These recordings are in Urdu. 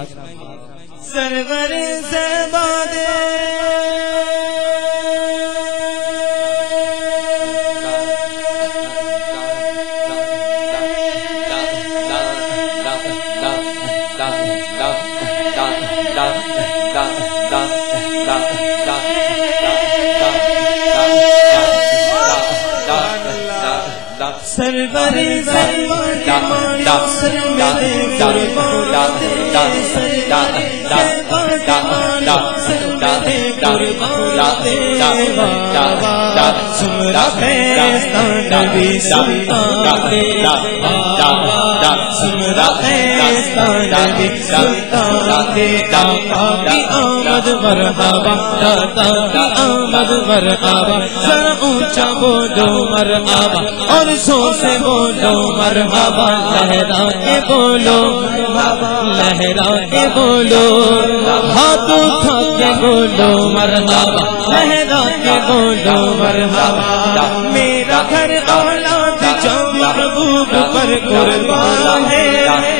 سرور زباد سرور زباد سر میرے قربان سمرا خیستان نبی سلطان تیرا سمرا خیستان نبی سلطان تیرا کی آمد مرحبا داتا کی آمد مرحبا ذرا اونچا بولو مرحبا اور زور سے بولو مرحبا لہرا کے بولو لہرا کے بولو ہاتھ اٹھا کے بولو مرحبا لہرا کے بولو مرحبا میرا گھر اولاد جو محبوب پر قربان ہے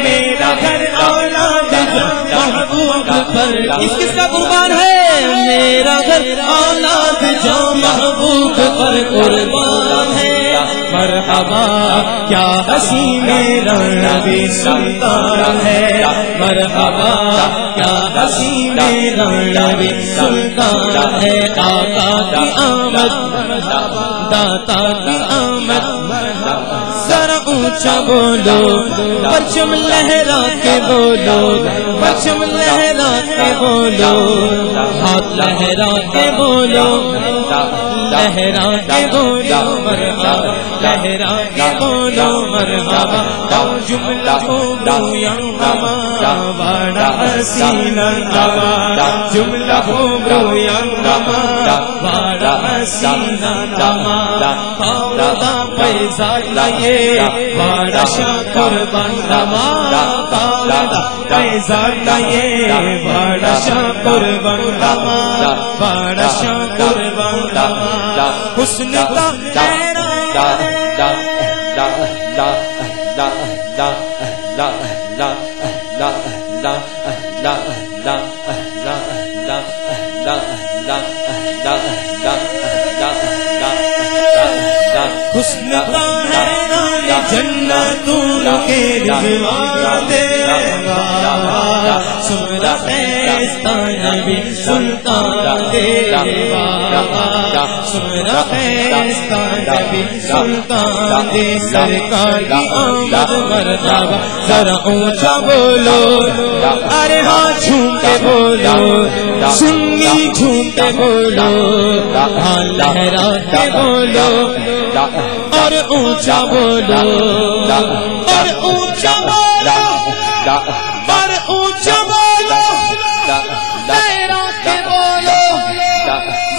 میرا گھر اولاد جو محبوب پر کس کا قربان ہے میرا گھر اولاد جو محبوب پر قربان ہے مرحبا کیا حسین میرا نبی سلطان ہے مرحبا کیا حسین میرا نبی سلطان ہے آقا کی آمد داتا کی آمد ذرا اونچا بولو پرچم لہرا کے بولو پرچم لہرا کے بولو ہاتھ لہرا کے بولو لہرا کے بولو مرحبا لہرا کے بولو مرحبا جملہ بولو ینگما بڑا حسین نما جملہ بولو ینگما بڑا حسین نما پاولا پیسہ لائے بڑا شاکر بندما پاولا پیسہ لائے بڑا شاکر بندما بڑا شاکر بندما حسن کا حسن جنتوں کے رضوان دے گا سمرا خیستان نبی سلطان دے گا سمرا خیستان نبی سلطان دے سرکار کی آمد مرحبا ذرا اونچا بولو ارے ہاں جھوم کے بولو سنی جھوم کے بولو ہاں لہرا کے بولو اور اونچا بولو اور اونچا بولو اور اونچا بولو لہرا کے بولو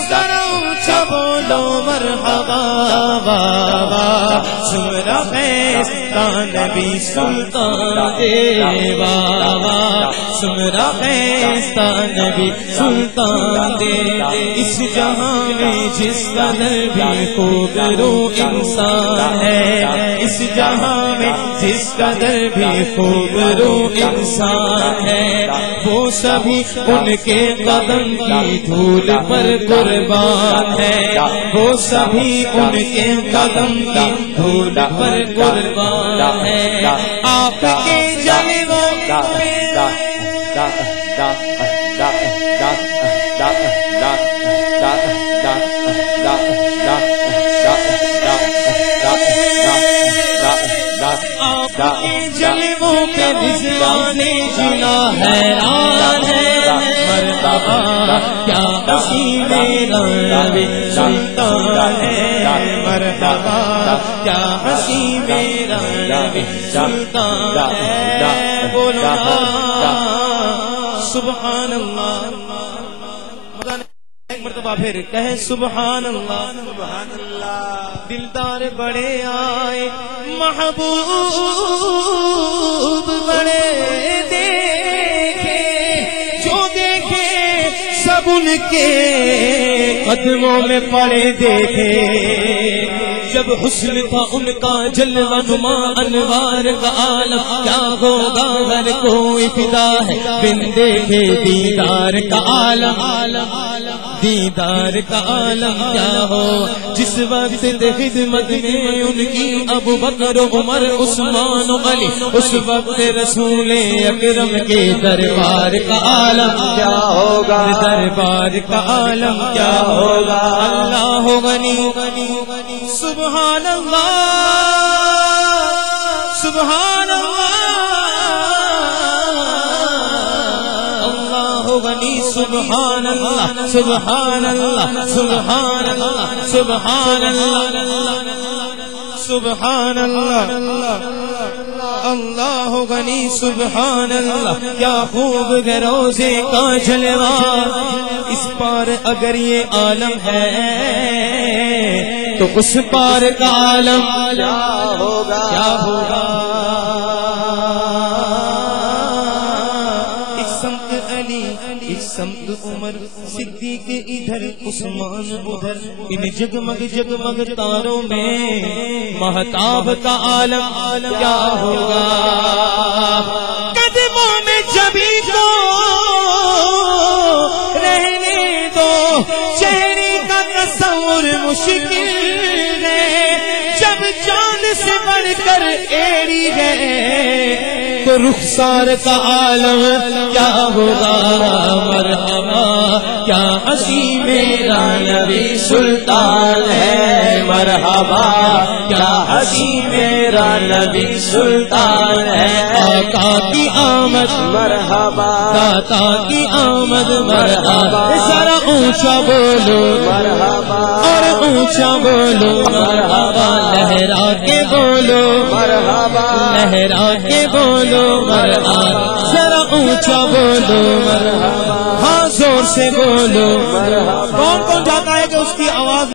ذرا اونچا بولو مرحبا بابا سمرا خیستان نبی سلطان دے بابا سمرا خیستان نبی سلطان دے اس جہاں میں جس قدر بھی خوب رو انسان ہے اس جہاں میں جس قدر بھی خوب رو انسان ہے وہ سبھی ان کے قدم کی دھول پر قربان ہے وہ سبھی ان کے قدم کی دھول پر قربان ہے آپ کے جلووں آپ کے جلووں پہ رضوان جنا حیران ہے مرحبا کیا حسین میرا نبی سلطان ہے مرحبا کیا حسین میرا نبی سلطان ہے بولو سبحان اللہ ایک مرتبہ پھر کہے سبحان اللہ سبحان اللہ دلدار بڑے آئے محبوب بڑے دیکھے جو دیکھے سب ان کے قدموں میں پڑے دیکھے جب حسن تھا ان کا جلوہ نما انوار کا عالم، کیا ہوگا ہر کوئی فدا ہے بن دیکھے دیدار کا عالم، دیدار کا عالم کیا ہو جس وقت خدمت میں ان کی ابو بکر عمر عثمان و علی، اس وقت رسول اکرم کے دربار کا عالم کیا ہوگا، دربار کا عالم کیا ہوگا۔ اللہ غنی سبحان اللہ سبحان اللہ، اللہ غنی سبحان اللہ سبحان اللہ سبحان اللہ سبحان اللہ سبحان اللہ، اللہ غنی سبحان اللہ، کیا خوب ہے روزے کا جلوہ، اس پار اگر یہ عالم ہے تو اس پار کا عالم کیا ہوگا، کیا ہوگا۔ ایک سمت علی ایک سمت عمر صدیق ادھر عثمان ادھر، ان جگمگ جگمگ تاروں میں مہتاب کا عالم کیا ہوگا۔ قدموں میں جبھی تو رہنے دو، چہرے کا تصور مشکل ہے، جب چاند سے بڑھ کر ایڑی ہے تو رخسار کا عالم کیا ہوگا۔ مرحبا کیا ہنسی میرا نبی سلطان ہے، مرحبا کیا ہنسی میرا نبی سلطان ہے، آقا کی آمد مرحبا، داتا کی آمد مرحبا، ذرا اونچا بولو مرحبا اور اونچا بولو مرحبا، لہرا کے بولو مرحبا، لہرا کے بولو مرحبا، ذرا اونچا بولو مرحبا، ہاں زور سے بولو مرحبا۔ کون کون جاتا ہے کہ اس کی آواز